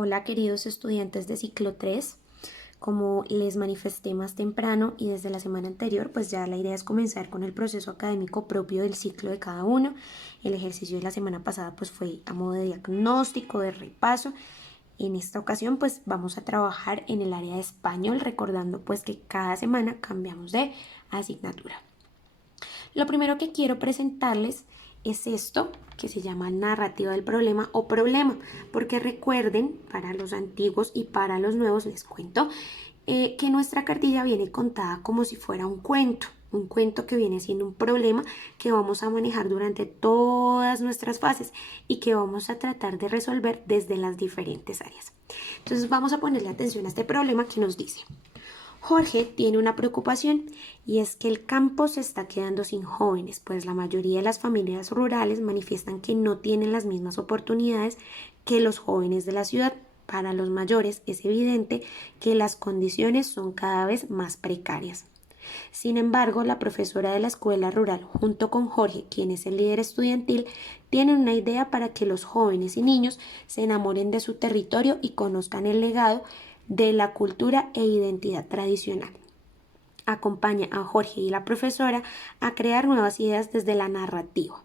Hola queridos estudiantes de ciclo 3, como les manifesté más temprano y desde la semana anterior, pues ya la idea es comenzar con el proceso académico propio del ciclo de cada uno. El ejercicio de la semana pasada pues fue a modo de diagnóstico, de repaso. En esta ocasión pues vamos a trabajar en el área de español, recordando pues que cada semana cambiamos de asignatura. Lo primero que quiero presentarles es esto que se llama narrativa del problema o problema, porque recuerden, para los antiguos y para los nuevos les cuento que nuestra cartilla viene contada como si fuera un cuento que viene siendo un problema que vamos a manejar durante todas nuestras fases y que vamos a tratar de resolver desde las diferentes áreas. Entonces vamos a ponerle atención a este problema que nos dice: Jorge tiene una preocupación y es que el campo se está quedando sin jóvenes, pues la mayoría de las familias rurales manifiestan que no tienen las mismas oportunidades que los jóvenes de la ciudad. Para los mayores es evidente que las condiciones son cada vez más precarias. Sin embargo, la profesora de la escuela rural, junto con Jorge, quien es el líder estudiantil, tienen una idea para que los jóvenes y niños se enamoren de su territorio y conozcan el legado de la cultura e identidad tradicional. Acompaña a Jorge y la profesora a crear nuevas ideas desde la narrativa.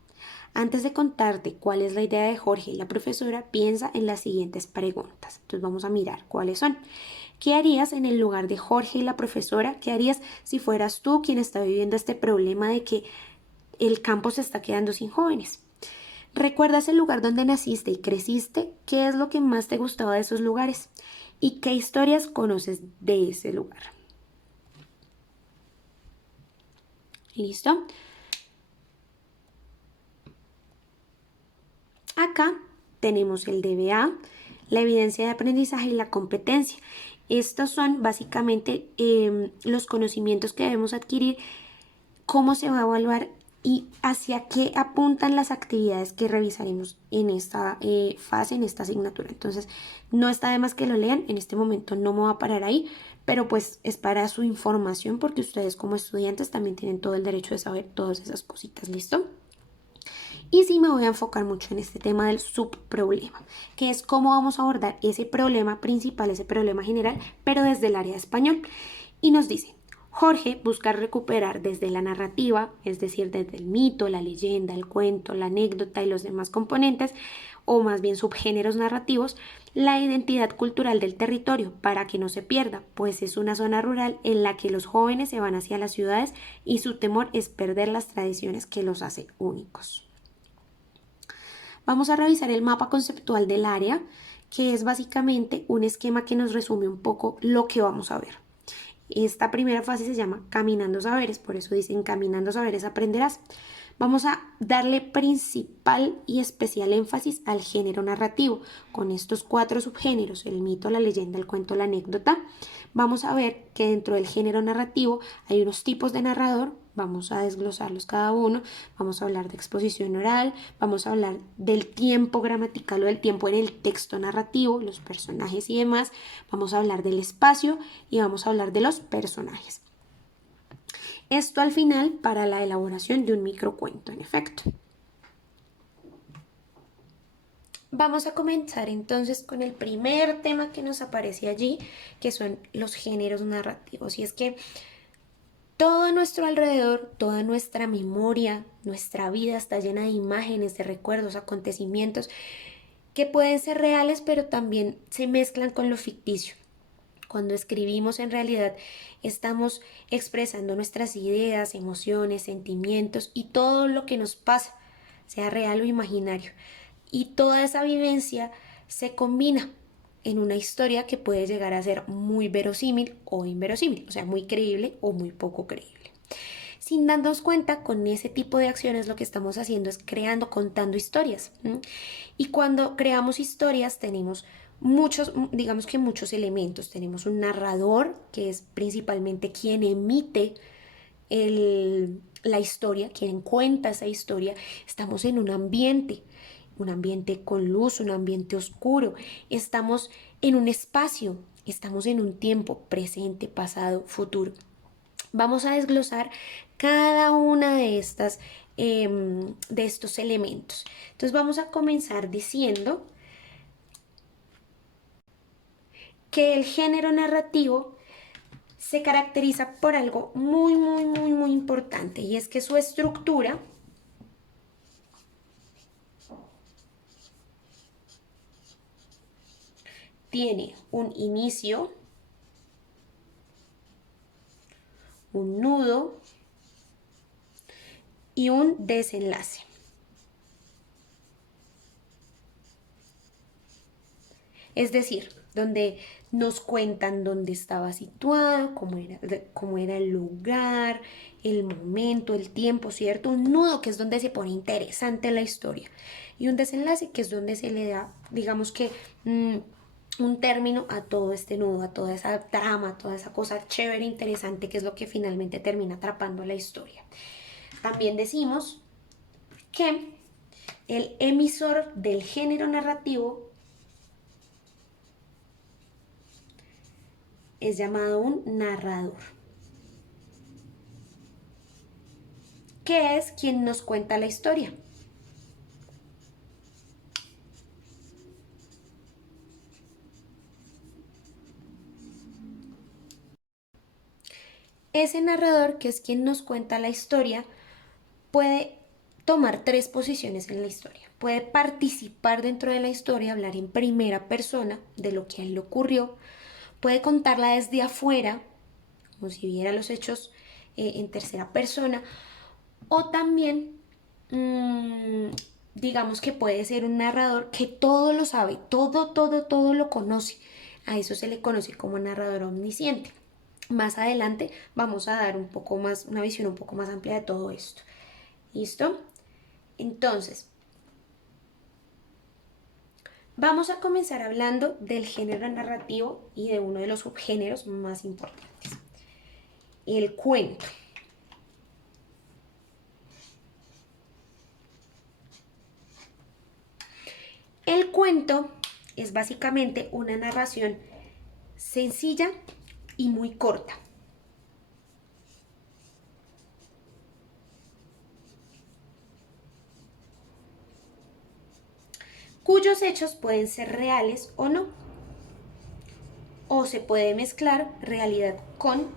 Antes de contarte cuál es la idea de Jorge y la profesora, piensa en las siguientes preguntas. Entonces vamos a mirar cuáles son. ¿Qué harías en el lugar de Jorge y la profesora? ¿Qué harías si fueras tú quien está viviendo este problema de que el campo se está quedando sin jóvenes? ¿Recuerdas el lugar donde naciste y creciste? ¿Qué es lo que más te gustaba de esos lugares? ¿Y qué historias conoces de ese lugar? ¿Listo? Acá tenemos el DBA, la evidencia de aprendizaje y la competencia. Estos son básicamente los conocimientos que debemos adquirir, cómo se va a evaluar y hacia qué apuntan las actividades que revisaremos en esta fase, en esta asignatura. Entonces, no está de más que lo lean. En este momento no me voy a parar ahí, pero pues es para su información porque ustedes como estudiantes también tienen todo el derecho de saber todas esas cositas. ¿Listo? Y sí me voy a enfocar mucho en este tema del subproblema, que es cómo vamos a abordar ese problema principal, ese problema general, pero desde el área de español. Y nos dice: Jorge busca recuperar desde la narrativa, es decir, desde el mito, la leyenda, el cuento, la anécdota y los demás componentes, o más bien subgéneros narrativos, la identidad cultural del territorio para que no se pierda, pues es una zona rural en la que los jóvenes se van hacia las ciudades y su temor es perder las tradiciones que los hace únicos. Vamos a revisar el mapa conceptual del área, que es básicamente un esquema que nos resume un poco lo que vamos a ver. Esta primera fase se llama Caminando Saberes, por eso dicen Caminando Saberes aprenderás. Vamos a darle principal y especial énfasis al género narrativo, con estos 4 subgéneros: el mito, la leyenda, el cuento, la anécdota. Vamos a ver que dentro del género narrativo hay unos tipos de narrador, vamos a desglosarlos cada uno, vamos a hablar de exposición oral, vamos a hablar del tiempo gramatical o del tiempo en el texto narrativo, los personajes y demás, vamos a hablar del espacio y vamos a hablar de los personajes. Esto al final para la elaboración de un microcuento, en efecto. Vamos a comenzar entonces con el primer tema que nos aparece allí, que son los géneros narrativos. Y es que todo a nuestro alrededor, toda nuestra memoria, nuestra vida está llena de imágenes, de recuerdos, acontecimientos que pueden ser reales, pero también se mezclan con lo ficticio. Cuando escribimos, en realidad estamos expresando nuestras ideas, emociones, sentimientos y todo lo que nos pasa, sea real o imaginario. Y toda esa vivencia se combina en una historia que puede llegar a ser muy verosímil o inverosímil, o sea, muy creíble o muy poco creíble. Sin darnos cuenta, con ese tipo de acciones lo que estamos haciendo es creando, contando historias. Y cuando creamos historias tenemos muchos, digamos que muchos elementos. Tenemos un narrador, que es principalmente quien emite la historia, quien cuenta esa historia. Estamos en un ambiente con luz, un ambiente oscuro. Estamos en un espacio, estamos en un tiempo presente, pasado, futuro. Vamos a desglosar cada una de estos elementos. Entonces vamos a comenzar diciendo que el género narrativo se caracteriza por algo muy importante, y es que su estructura tiene un inicio, un nudo y un desenlace. Es decir, donde nos cuentan dónde estaba situado, cómo era el lugar, el momento, el tiempo, ¿cierto? Un nudo, que es donde se pone interesante la historia, y un desenlace, que es donde se le da, digamos que, un término a todo este nudo, a toda esa trama, a toda esa cosa chévere, interesante, que es lo que finalmente termina atrapando la historia. También decimos que el emisor del género narrativo es llamado un narrador, que es quien nos cuenta la historia. Ese narrador, que es quien nos cuenta la historia, puede tomar tres posiciones en la historia. Puede participar dentro de la historia, hablar en primera persona de lo que a él le ocurrió. Puede contarla desde afuera, como si viera los hechos en tercera persona. O también, digamos que puede ser un narrador que todo lo sabe, todo lo conoce. A eso se le conoce como narrador omnisciente. Más adelante vamos a dar un poco más, una visión un poco más amplia de todo esto. ¿Listo? Entonces, vamos a comenzar hablando del género narrativo y de uno de los subgéneros más importantes, el cuento. El cuento es básicamente una narración sencilla y muy corta. Cuyos hechos pueden ser reales o no, o se puede mezclar realidad con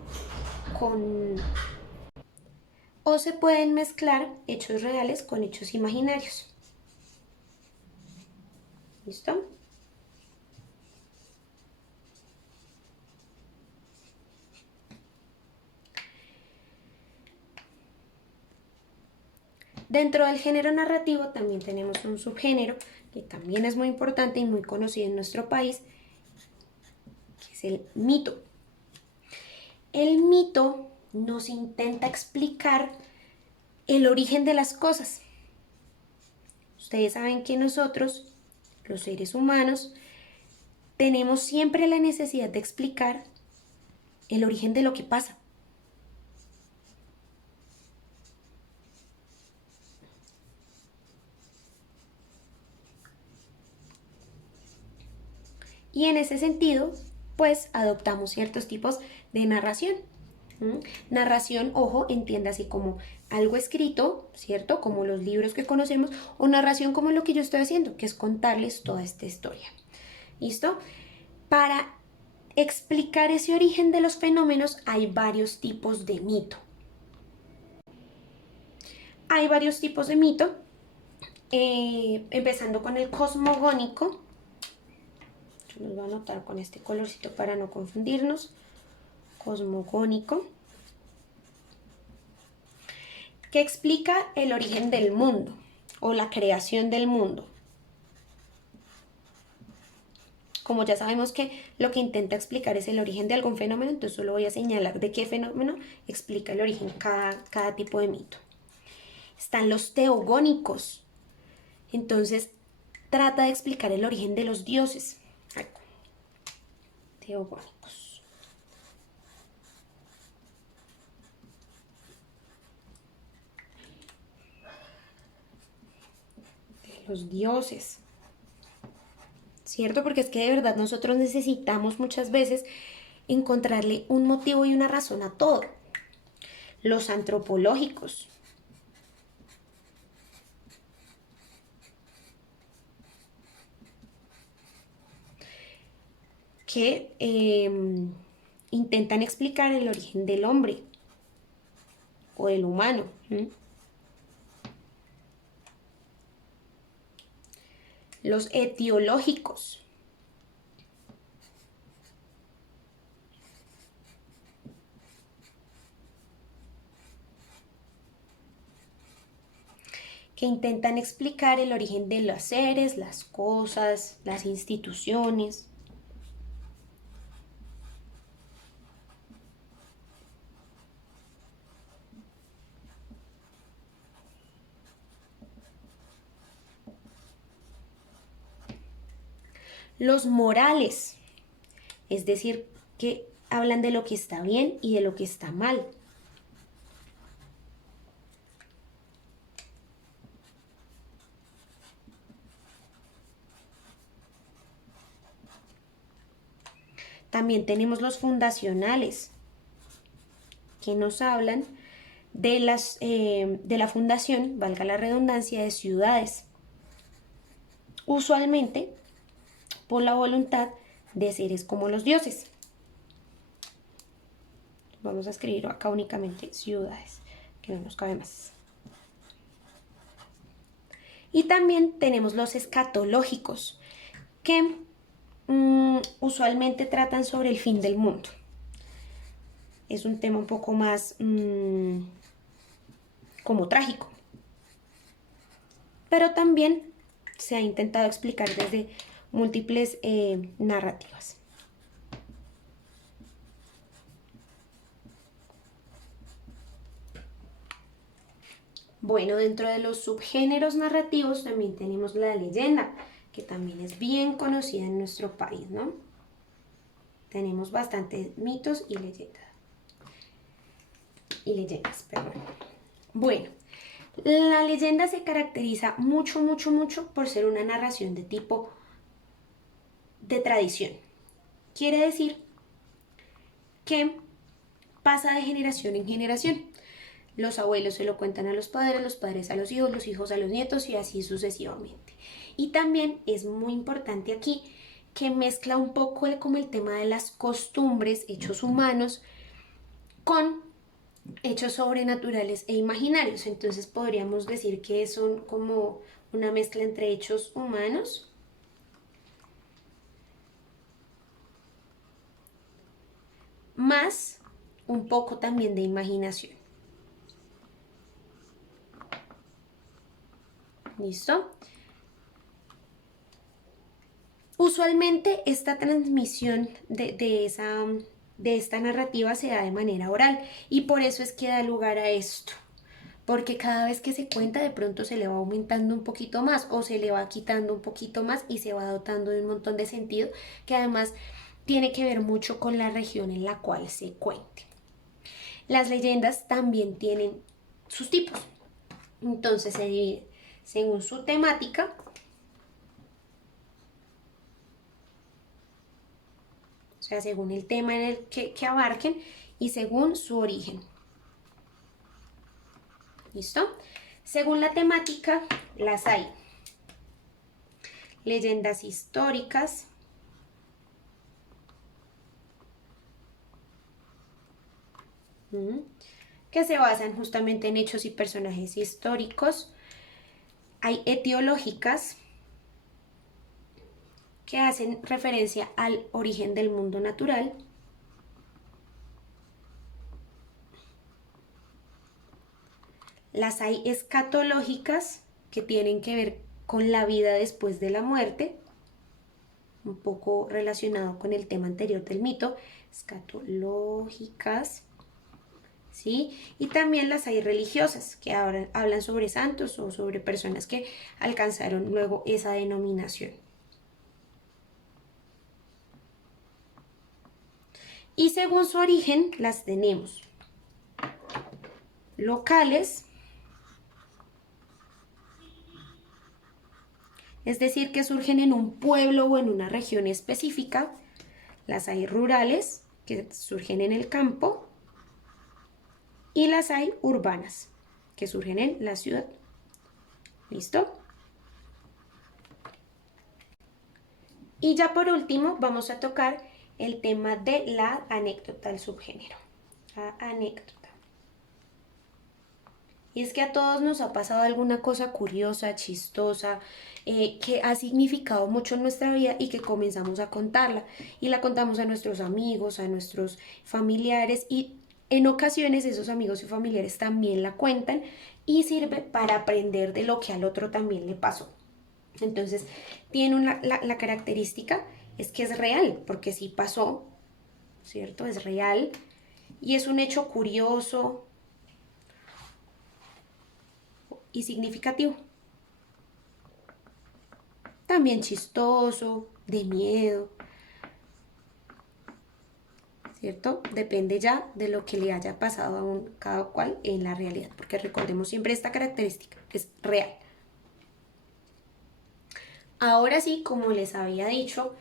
o se pueden mezclar hechos reales con hechos imaginarios. ¿Listo? Dentro del género narrativo también tenemos un subgénero que también es muy importante y muy conocido en nuestro país, que es el mito. El mito nos intenta explicar el origen de las cosas. Ustedes saben que nosotros, los seres humanos, tenemos siempre la necesidad de explicar el origen de lo que pasa. Y en ese sentido, pues adoptamos ciertos tipos de narración. Narración, ojo, entiéndase como algo escrito, ¿cierto? Como los libros que conocemos, o narración como lo que yo estoy haciendo, que es contarles toda esta historia. ¿Listo? Para explicar ese origen de los fenómenos hay varios tipos de mito. Hay varios tipos de mito, empezando con el cosmogónico. Yo los voy a anotar con este colorcito para no confundirnos. Cosmogónico, que explica el origen del mundo o la creación del mundo. Como ya sabemos que lo que intenta explicar es el origen de algún fenómeno, entonces solo voy a señalar de qué fenómeno explica el origen cada tipo de mito. Están los teogónicos, entonces trata de explicar el origen de los dioses. Teogónicos. De los dioses. ¿Cierto? Porque es que de verdad nosotros necesitamos muchas veces encontrarle un motivo y una razón a todo. Los antropológicos. que intentan explicar el origen del hombre o del humano. Los etiológicos. Que intentan explicar el origen de los seres, las cosas, las instituciones. Los morales, es decir, que hablan de lo que está bien y de lo que está mal. También tenemos los fundacionales, que nos hablan de la fundación, valga la redundancia, de ciudades, usualmente por la voluntad de seres como los dioses. Vamos a escribir acá únicamente ciudades, que no nos cabe más. Y también tenemos los escatológicos, que usualmente tratan sobre el fin del mundo. Es un tema un poco más como trágico. Pero también se ha intentado explicar desde múltiples narrativas. Bueno, dentro de los subgéneros narrativos también tenemos la leyenda, que también es bien conocida en nuestro país, ¿no? Tenemos bastantes mitos y leyendas. Perdón. Bueno, la leyenda se caracteriza mucho por ser una narración de tipo de tradición. Quiere decir que pasa de generación en generación. Los abuelos se lo cuentan a los padres a los hijos a los nietos y así sucesivamente. Y también es muy importante aquí que mezcla un poco como el tema de las costumbres, hechos humanos, con hechos sobrenaturales e imaginarios. Entonces podríamos decir que son como una mezcla entre hechos humanos más un poco también de imaginación. ¿Listo? Usualmente esta transmisión de esta narrativa se da de manera oral y por eso es que da lugar a esto. Porque cada vez que se cuenta de pronto se le va aumentando un poquito más o se le va quitando un poquito más y se va dotando de un montón de sentido que además tiene que ver mucho con la región en la cual se cuente. Las leyendas también tienen sus tipos. Entonces se divide según su temática, o sea, según el tema en el que abarquen y según su origen. ¿Listo? Según la temática, las hay. Leyendas históricas, que se basan justamente en hechos y personajes históricos. Hay etiológicas, que hacen referencia al origen del mundo natural. Las hay escatológicas, que tienen que ver con la vida después de la muerte, un poco relacionado con el tema anterior del mito, escatológicas, ¿sí? Y también las hay religiosas, que ahora hablan sobre santos o sobre personas que alcanzaron luego esa denominación. Y según su origen las tenemos locales, es decir, que surgen en un pueblo o en una región específica. Las hay rurales, que surgen en el campo, y las hay urbanas, que surgen en la ciudad. ¿Listo? Y ya por último vamos a tocar el tema de la anécdota, el subgénero. La anécdota. Y es que a todos nos ha pasado alguna cosa curiosa, chistosa, que ha significado mucho en nuestra vida y que comenzamos a contarla. Y la contamos a nuestros amigos, a nuestros familiares y en ocasiones esos amigos y familiares también la cuentan y sirve para aprender de lo que al otro también le pasó. Entonces, tiene la característica es que es real, porque sí pasó, ¿cierto? Es real y es un hecho curioso y significativo. También chistoso, de miedo, ¿cierto? Depende ya de lo que le haya pasado a cada cual en la realidad, porque recordemos siempre esta característica, es real. Ahora sí, como les había dicho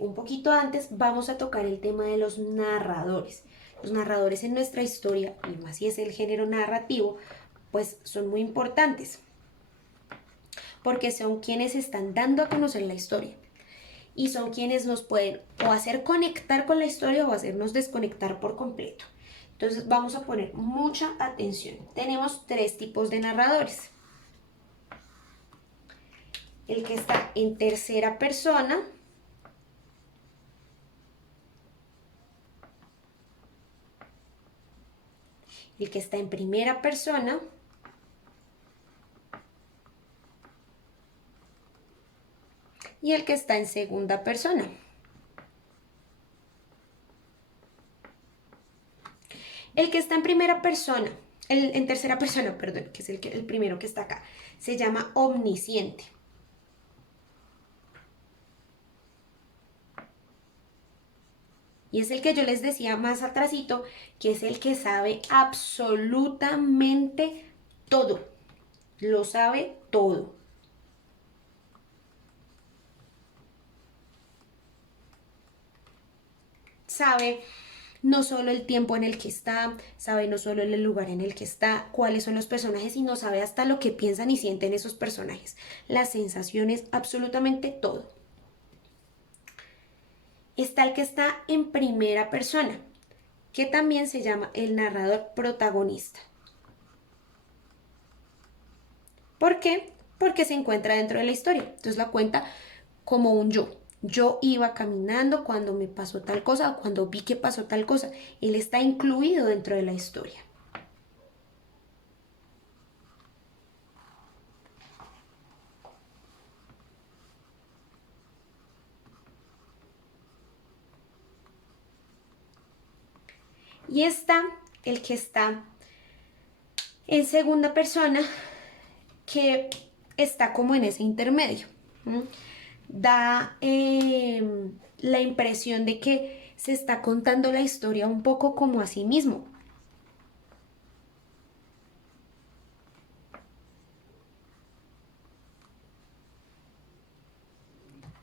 un poquito antes, vamos a tocar el tema de los narradores. Los narradores en nuestra historia, y más si es el género narrativo, pues son muy importantes, porque son quienes están dando a conocer la historia. Y son quienes nos pueden o hacer conectar con la historia o hacernos desconectar por completo. Entonces vamos a poner mucha atención. Tenemos 3 tipos de narradores. El que está en tercera persona, el que está en primera persona y el que está en segunda persona. El que está en primera persona, en tercera persona, perdón, que es el primero que está acá, se llama omnisciente. Y es el que yo les decía más atrasito, que es el que sabe absolutamente todo. Lo sabe todo. Sabe no solo el tiempo en el que está, sabe no solo el lugar en el que está, cuáles son los personajes, sino sabe hasta lo que piensan y sienten esos personajes, las sensaciones, absolutamente todo. Está el que está en primera persona, que también se llama el narrador protagonista. ¿Por qué? Porque se encuentra dentro de la historia. Entonces la cuenta como un yo. Yo iba caminando cuando me pasó tal cosa o cuando vi que pasó tal cosa. Él está incluido dentro de la historia. Y está el que está en segunda persona, que está como en ese intermedio. Da la impresión de que se está contando la historia un poco como a sí mismo.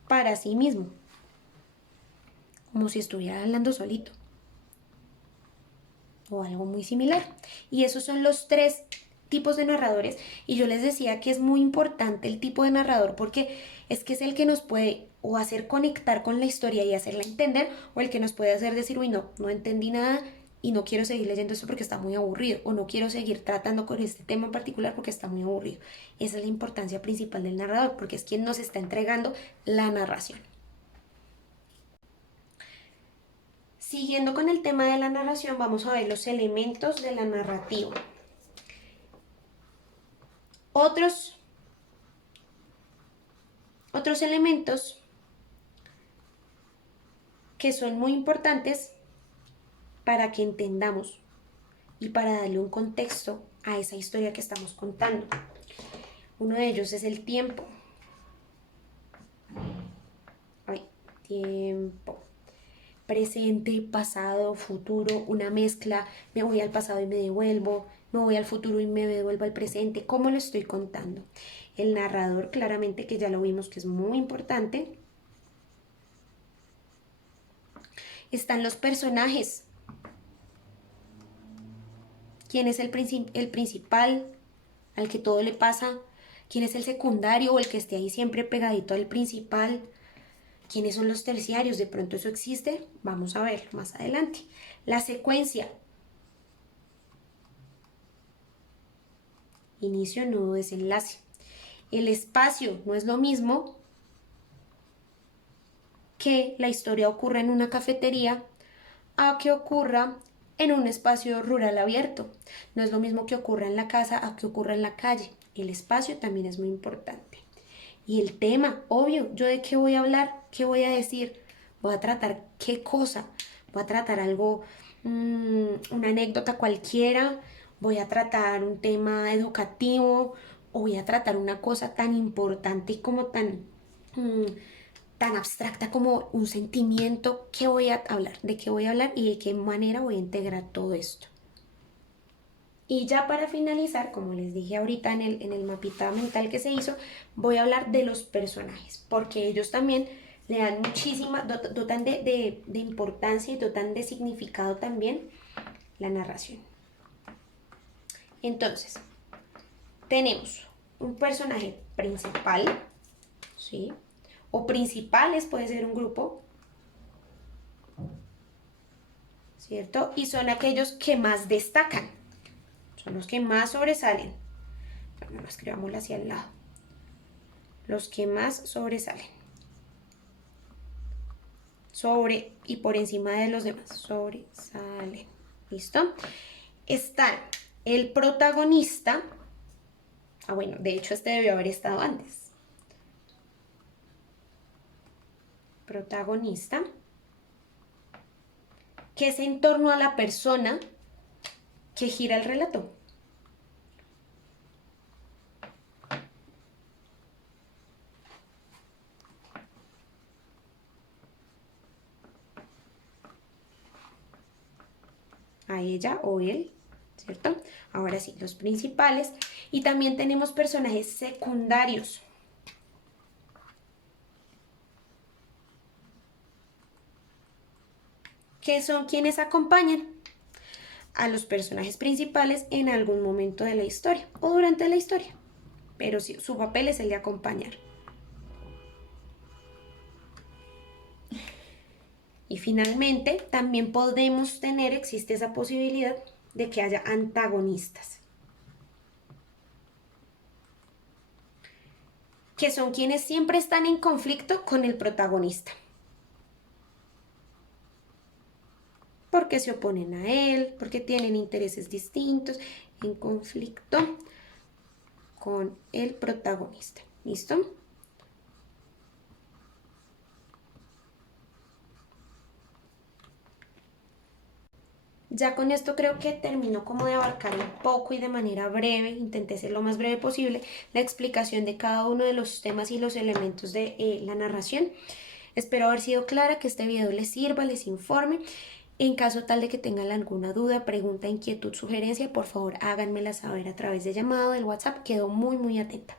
Para sí mismo. Como si estuviera hablando solito. O algo muy similar. Y esos son los 3 tipos de narradores. Y yo les decía que es muy importante el tipo de narrador porque es que es el que nos puede o hacer conectar con la historia y hacerla entender, o el que nos puede hacer decir, uy, no entendí nada y no quiero seguir leyendo esto porque está muy aburrido, o no quiero seguir tratando con este tema en particular porque está muy aburrido. Esa es la importancia principal del narrador, porque es quien nos está entregando la narración. Siguiendo con el tema de la narración, vamos a ver los elementos de la narrativa. Otros elementos que son muy importantes para que entendamos y para darle un contexto a esa historia que estamos contando. Uno de ellos es el tiempo. Tiempo. Presente, pasado, futuro, una mezcla. Me voy al pasado y me devuelvo. Me voy al futuro y me devuelvo al presente. ¿Cómo lo estoy contando? El narrador, claramente, que ya lo vimos que es muy importante. Están los personajes. ¿Quién es el principal al que todo le pasa? ¿Quién es el secundario o el que esté ahí siempre pegadito al principal? ¿Quiénes son los terciarios? De pronto eso existe, vamos a verlo más adelante. La secuencia. Inicio, nudo, desenlace. El espacio no es lo mismo que la historia ocurra en una cafetería a que ocurra en un espacio rural abierto. No es lo mismo que ocurra en la casa a que ocurra en la calle. El espacio también es muy importante. Y el tema, obvio, ¿yo de qué voy a hablar? ¿Qué voy a decir? ¿Voy a tratar qué cosa? ¿Voy a tratar algo, una anécdota cualquiera? ¿Voy a tratar un tema educativo? ¿O voy a tratar una cosa tan importante y como tan abstracta como un sentimiento? ¿Qué voy a hablar? ¿De qué voy a hablar y de qué manera voy a integrar todo esto? Y ya para finalizar, como les dije ahorita en el mapita mental que se hizo, voy a hablar de los personajes, porque ellos también le dan muchísima, dotan de importancia y dotan de significado también la narración. Entonces, tenemos un personaje principal, ¿sí? O principales, puede ser un grupo, ¿cierto? Y son aquellos que más destacan, son los que más sobresalen. Bueno, escribámoslo hacia el lado. Los que más sobresalen. Sobre y por encima de los demás. Sobresalen. ¿Listo? Está el protagonista. Ah, bueno, de hecho este debió haber estado antes. Protagonista. Que es en torno a la persona que gira el relato. A ella o él, ¿cierto? Ahora sí, los principales. Y también tenemos personajes secundarios. Que son quienes acompañan a los personajes principales en algún momento de la historia o durante la historia. Pero sí, su papel es el de acompañar. Y finalmente, también podemos tener, existe esa posibilidad de que haya antagonistas, que son quienes siempre están en conflicto con el protagonista, porque se oponen a él, porque tienen intereses distintos, en conflicto con el protagonista. ¿Listo? Ya con esto creo que termino como de abarcar un poco y de manera breve, intenté ser lo más breve posible, la explicación de cada uno de los temas y los elementos de la narración. Espero haber sido clara, que este video les sirva, les informe. En caso tal de que tengan alguna duda, pregunta, inquietud, sugerencia, por favor háganmela saber a través de llamado, del WhatsApp. Quedo muy atenta.